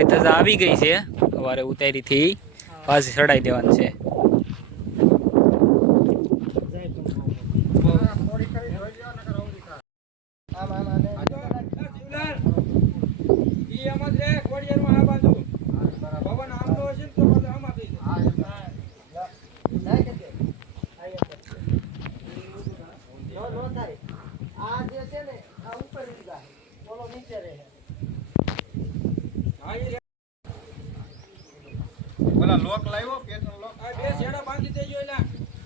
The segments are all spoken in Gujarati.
આપણી ધજા આવી ગઈ છે, સવારે ઉતારીથી પાછી ચડાઈ દેવાની છે. બોલા લોક લાવ્યો પેટનો લોક આ બે છેડા બાંધી દેજો એલા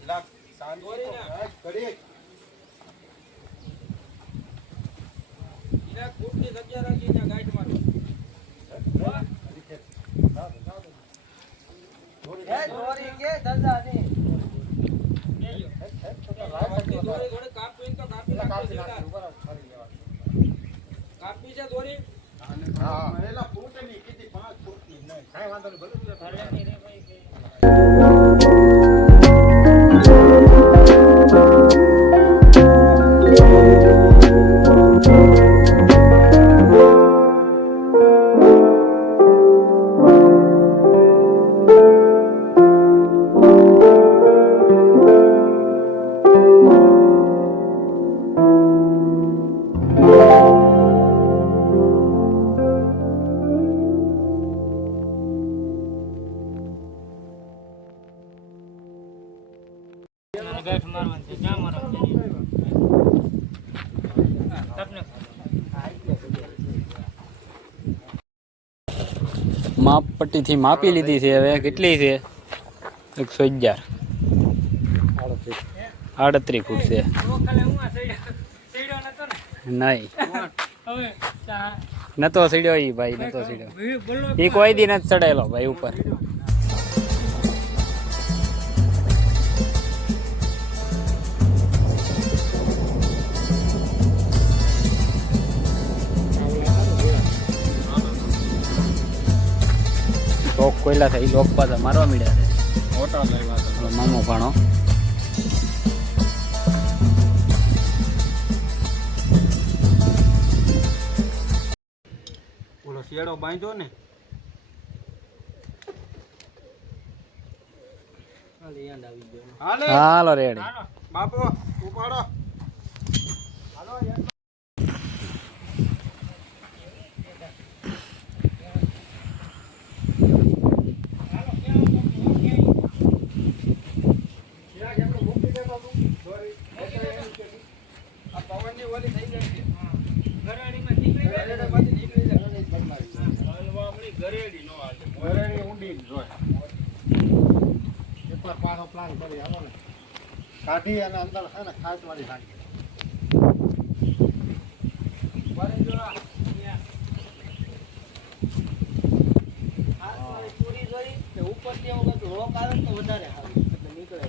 લા સાંદોરી ને ઘડી ઇલા કુટની જગ્યા રાખી ને ગાઈડ મારો દોરી કે ધંધા ને દોરી ઘોડે કાપી તો કાપી નાખી કાપી છે દોરી હા એલા ફૂટની કીધી 5 ફૂટની નહીં કાઈ વાંધો નહીં બધું રે ભાઈ માપ પટ્ટીથી માપી લીધી છે. હવે કેટલી છે? 111 38 ફૂટ છે. નહીં નતો સીડ્યો ઈ ભાઈ, નતો સીડ્યો ઈ કોઈ દી નથી ચડાયેલો ભાઈ ઉપર. લોક કોયલા થાય, લોક પાછા મારવા મળ્યા છે. મોટા લેવા મામો ભાણો ઓલો શેડો બાંધ્યો ને હાલો રેડી બાપુ ઉપાડો હાલો કાઢી અને અંદર છે ને ખાસ વાળી નાખી પૂરી જોઈ ઉપર ત્યાં રોક આવે તો વધારે નીકળે.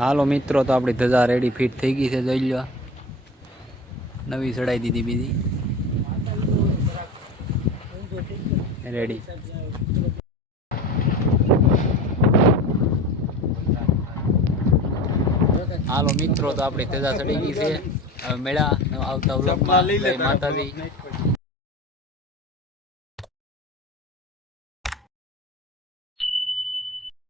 હાલો મિત્રો, તો આપણી ધજા રેડી ફિટ થઈ ગઈ છે. જોઈ લો, નવી ચડાઈ દીધી બીજી રેડી. હાલો મિત્રો, તો આપણી ધજા ચડી ગઈ છે. હવે મેળા આવતા વ્લોગમાં. જય માતાજી.